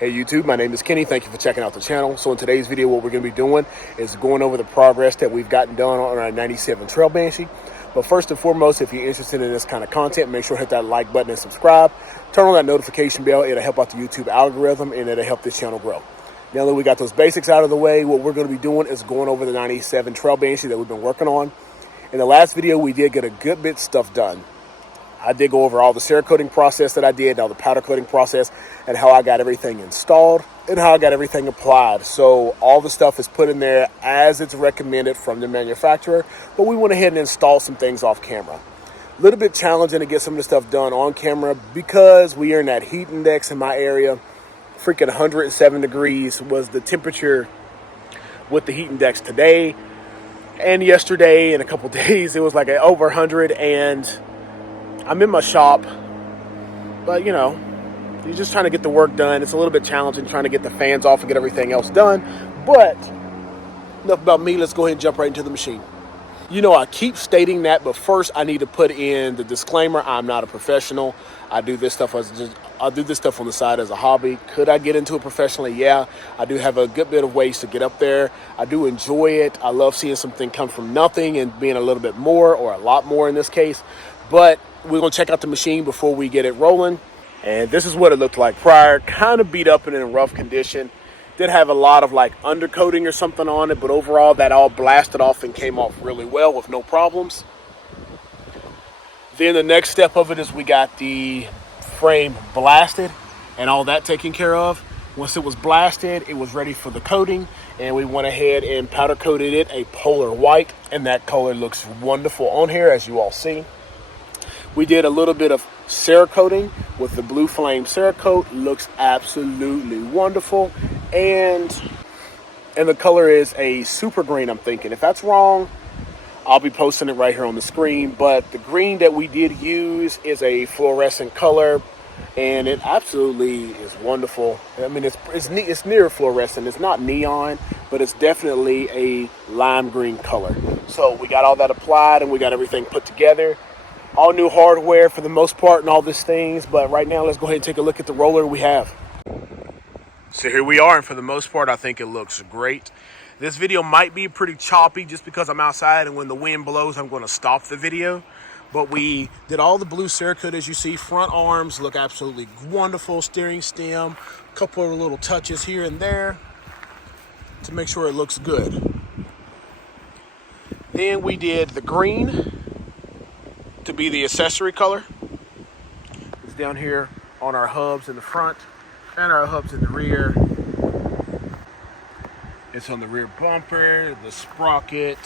Hey YouTube, my name is Kenny. Thank you for checking out the channel. So in today's video, what we're going to be doing is going over the progress that we've gotten done on our 97 Trail Banshee. But first and foremost, if you're interested in this kind of content, make sure to hit that like button and subscribe. Turn on that notification bell. It'll help out the YouTube algorithm and it'll help this channel grow. Now that we got those basics out of the way, what we're going to be doing is going over the 97 Trail Banshee that we've been working on. In the last video, we did get a good bit of stuff done. I did go over all the Cerakoting process that I did, all the powder coating process, and how I got everything installed and how I got everything applied. So all the stuff is put in there as it's recommended from the manufacturer, but we went ahead and installed some things off camera. A little bit challenging to get some of the stuff done on camera because we are in that heat index in my area. Freaking 107 degrees was the temperature with the heat index today, and yesterday and a couple days it was like over 100, and I'm in my shop, but you know, you're just trying to get the work done. It's a little bit challenging trying to get the fans off and get everything else done, but enough about me. Let's go ahead and jump right into the machine. You know, I keep stating that, but first I need to put in the disclaimer. I'm not a professional. I do this stuff on the side as a hobby. Could I get into it professionally? Yeah, I do have a good bit of ways to get up there. I do enjoy it. I love seeing something come from nothing and being a little bit more, or a lot more in this case. But we're going to check out the machine before we get it rolling. And this is what it looked like prior. Kind of beat up and in a rough condition. Did have a lot of like undercoating or something on it, but overall that all blasted off and came off really well with no problems. Then the next step of it is we got the frame blasted and all that taken care of. Once it was blasted, it was ready for the coating, and we went ahead and powder coated it a polar white, and that color looks wonderful on here, as you all see. We did a little bit of Cerakoting with the Blue Flame Cerakote. Looks absolutely wonderful. And the color is a super green, I'm thinking. If that's wrong, I'll be posting it right here on the screen. But the green that we did use is a fluorescent color, and it absolutely is wonderful. I mean, it's near fluorescent. It's not neon, but it's definitely a lime green color. So we got all that applied, and we got everything put together. All new hardware for the most part and all these things, but right now let's go ahead and take a look at the roller we have. So here we are, and for the most part I think it looks great. This video might be pretty choppy just because I'm outside, and when the wind blows I'm going to stop the video. But we did all the blue Cerakote, as you see. Front arms look absolutely wonderful. Steering stem, a couple of little touches here and there to make sure it looks good. Then we did the green to be the accessory color. It's down here on our hubs in the front and our hubs in the rear. It's on the rear bumper, the sprocket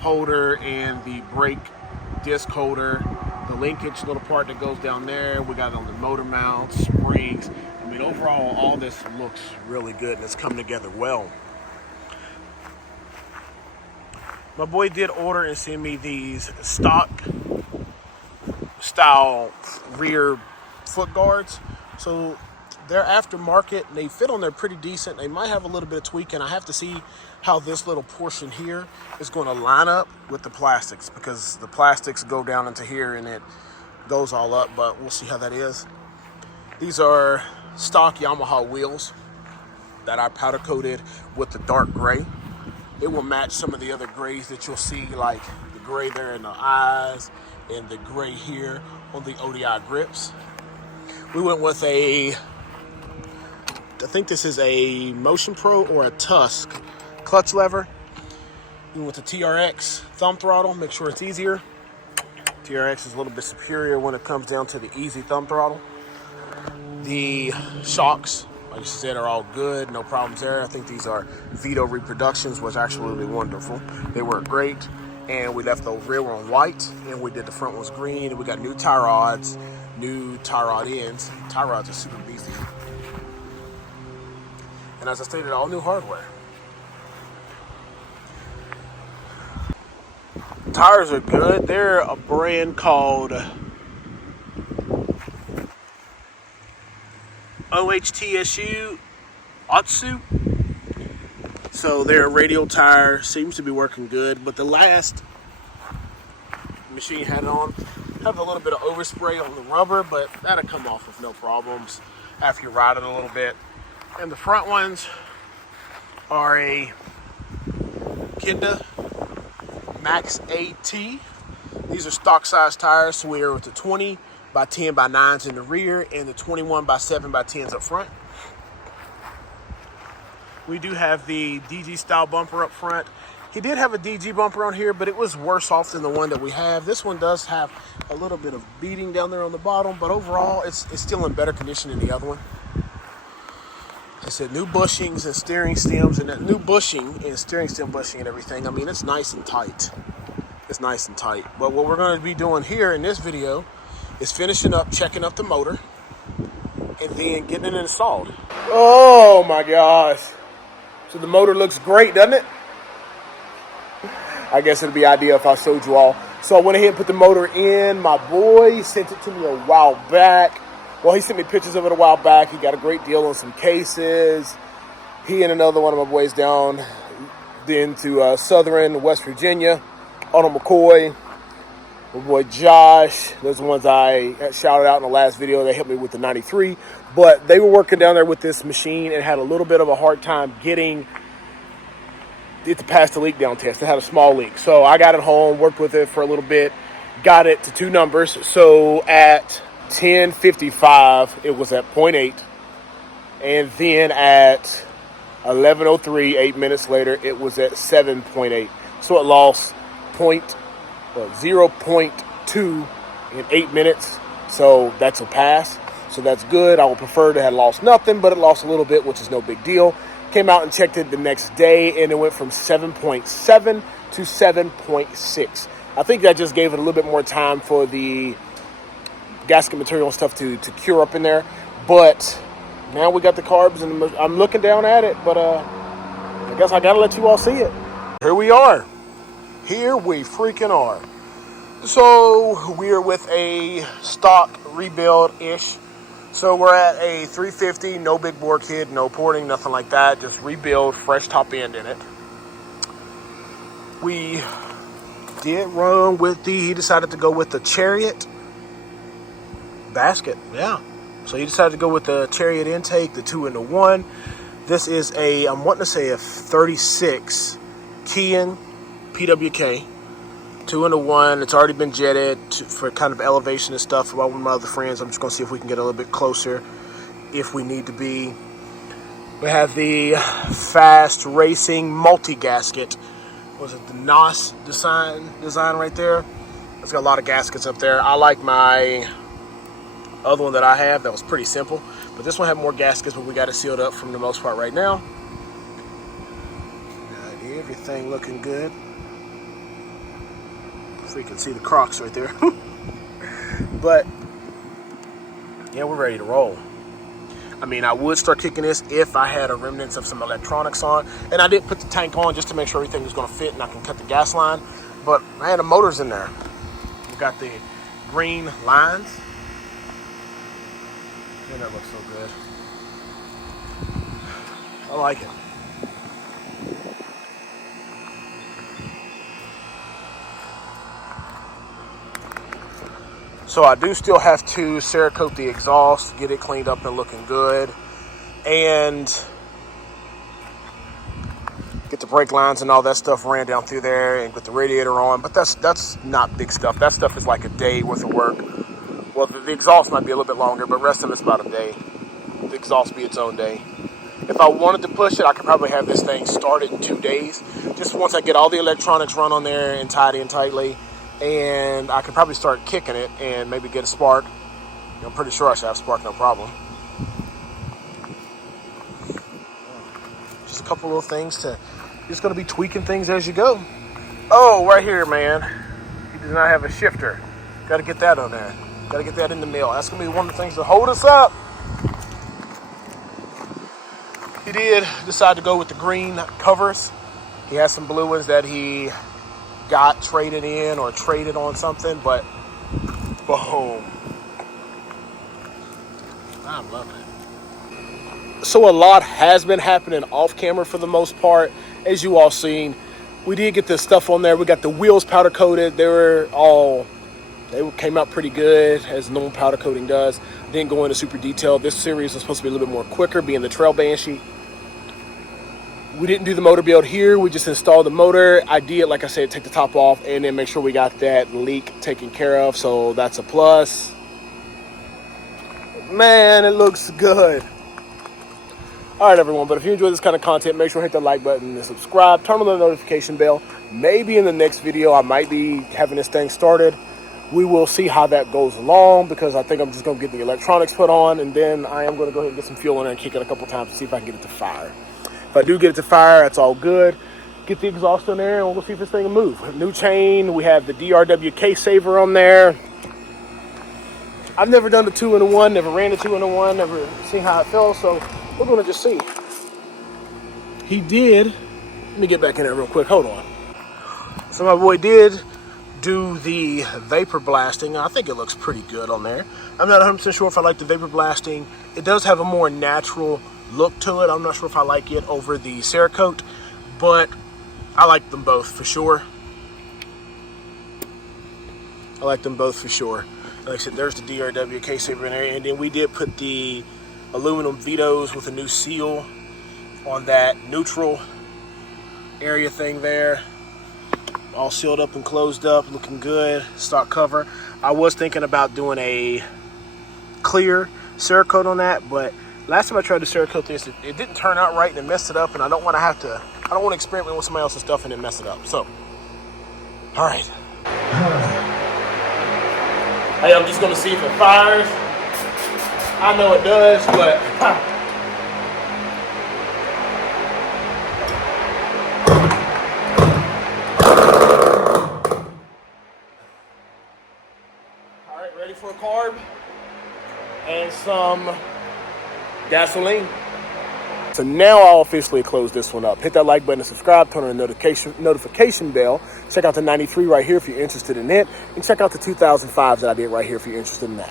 holder, and the brake disc holder. The linkage little part that goes down there, we got it on the motor mount, springs. I mean, overall, all this looks really good and it's coming together well. My boy did order and send me these stock style rear foot guards. So they're aftermarket. They fit on there pretty decent. They might have a little bit of tweaking. I have to see how this little portion here is going to line up with the plastics, because the plastics go down into here and it goes all up, but we'll see how that is. These are stock Yamaha wheels that I powder coated with the dark gray. It will match some of the other grays that you'll see, like the gray there in the eyes and the gray here on the ODI grips. We went with I think this is a Motion Pro or a Tusk clutch lever. We went with the TRX thumb throttle, make sure it's easier. TRX is a little bit superior when it comes down to the easy thumb throttle. The shocks, like I said, are all good, no problems there. I think these are Vito reproductions, was absolutely wonderful. They work great, and we left those rear one white, and we did the front ones green, and we got new tie rods, new tie rod ends. Tie rods are super beefy. And as I stated, all new hardware. Tires are good. They're a brand called OHTSU Otsu. So their radial tire seems to be working good, but the last machine had it on have a little bit of overspray on the rubber, but that'll come off with no problems. after you ride it a little bit. And the front ones are a Kenda Max AT. These are stock size tires, so we're with the 20 by 10 by 9s in the rear and the 21 by 7 by 10s up front. We do have the DG style bumper up front. He did have a DG bumper on here, but it was worse off than the one that we have. This one does have a little bit of beading down there on the bottom, but overall it's still in better condition than the other one. I said new bushings and steering stems, and that new bushing and steering stem bushing and everything. I mean, it's nice and tight. It's nice and tight. But what we're going to be doing here in this video is finishing up, checking up the motor, and then getting it installed. Oh my gosh. So the motor looks great, doesn't it? I guess it'd be ideal if I showed you all. So I went ahead and put the motor in. My boy sent it to me a while back. Well, he sent me pictures of it a while back. He got a great deal on some cases. He and another one of my boys down into Southern West Virginia, Auto McCoy, my boy Josh. Those are the ones I shouted out in the last video. They helped me with the 93. But they were working down there with this machine and had a little bit of a hard time getting it to pass the leak down test. It had a small leak. So I got it home, worked with it for a little bit, got it to 2 numbers. So at 10:55, it was at 0.8. And then at 11:03, 8 minutes later, it was at 7.8. So it lost 0.2 in 8 minutes. So that's a pass. So that's good. I would prefer to have lost nothing, but it lost a little bit, which is no big deal. Came out and checked it the next day, and it went from 7.7 to 7.6. I think that just gave it a little bit more time for the gasket material and stuff to cure up in there. But now we got the carbs, and I'm looking down at it, but I guess I gotta let you all see it. Here we are. Here we freaking are. So we're with a stock rebuild-ish. So we're at a 350, no big bore kit, no porting, nothing like that. Just rebuild, fresh top end in it. We did run with he decided to go with the Chariot basket. Yeah. So he decided to go with the Chariot intake, the 2-in-1. This is I'm wanting to say a 36 Kean PWK. 2-in-1. It's already been jetted for kind of elevation and stuff. About one of my other friends, I'm just going to see if we can get a little bit closer if we need to be. We have the Fast Racing multi-gasket. Was it the NOS design right there? It's got a lot of gaskets up there. I like my other one that I have. That was pretty simple. But this one had more gaskets, but we got it sealed up for the most part right now. Got everything looking good. So you can see the Crocs right there. But yeah, we're ready to roll. I mean, I would start kicking this if I had a remnants of some electronics on, and I did put the tank on just to make sure everything was going to fit and I can cut the gas line. But man, the motor's in there. We got the green lines. Man, that looks so good. I like it. So I do still have to Cerakote the exhaust, get it cleaned up and looking good, and get the brake lines and all that stuff ran down through there and get the radiator on. But that's not big stuff. That stuff is like a day worth of work. Well, the exhaust might be a little bit longer, but the rest of it's about a day. The exhaust be its own day. If I wanted to push it, I could probably have this thing started in 2 days. Just once I get all the electronics run on there and tied in tightly. And I could probably start kicking it and maybe get a spark. I'm pretty sure I should have a spark, no problem. Just a couple little things you're just going to be tweaking things as you go. Oh, right here, man. He does not have a shifter. Got to get that on there. Got to get that in the mail. That's going to be one of the things that hold us up. He did decide to go with the green covers. He has some blue ones that he got traded in or traded on something, but boom. I'm loving it. So a lot has been happening off camera for the most part. As you all seen, we did get this stuff on there. We got the wheels powder coated. They were all They came out pretty good, as normal powder coating does. Didn't go into super detail. This series was supposed to be a little bit more quicker, being the Trail Banshee. We didn't do the motor build here. We just installed the motor. I did, like I said, take the top off and then make sure we got that leak taken care of. So that's a plus. Man, it looks good. All right, everyone. But if you enjoy this kind of content, make sure to hit that like button and subscribe. Turn on the notification bell. Maybe in the next video, I might be having this thing started. We will see how that goes along, because I think I'm just going to get the electronics put on, and then I am going to go ahead and get some fuel in there and kick it a couple times to see if I can get it to fire. If I do get it to fire, that's all good. Get the exhaust in there and we'll see if this thing will move. New chain, we have the DRWK saver on there. I've never done the 2-in-1, never ran the 2-in-1, never seen how it feels, so we're gonna just see. He did, let me get back in there real quick, hold on. So my boy did do the vapor blasting. I think it looks pretty good on there. I'm not 100% sure if I like the vapor blasting. It does have a more natural look to it. I'm not sure if I like it over the Cerakote, but I like them both for sure. I like them both for sure. Like I said, there's the DRWK saber in there, and then we did put the aluminum Vitos with a new seal on that neutral area thing there. All sealed up and closed up, looking good. Stock cover. I was thinking about doing a clear Cerakote on that, but last time I tried to Cerakote this, it didn't turn out right and it messed it up, and I don't want to experiment with somebody else's stuff and then mess it up. So, all right. Hey, I'm just gonna see if it fires. I know it does, but all right, ready for a carb and some gasoline. So now I'll officially close this one up. Hit that like button and subscribe, turn on the notification bell. Check out the 93 right here if you're interested in it. And check out the 2005s that I did right here if you're interested in that.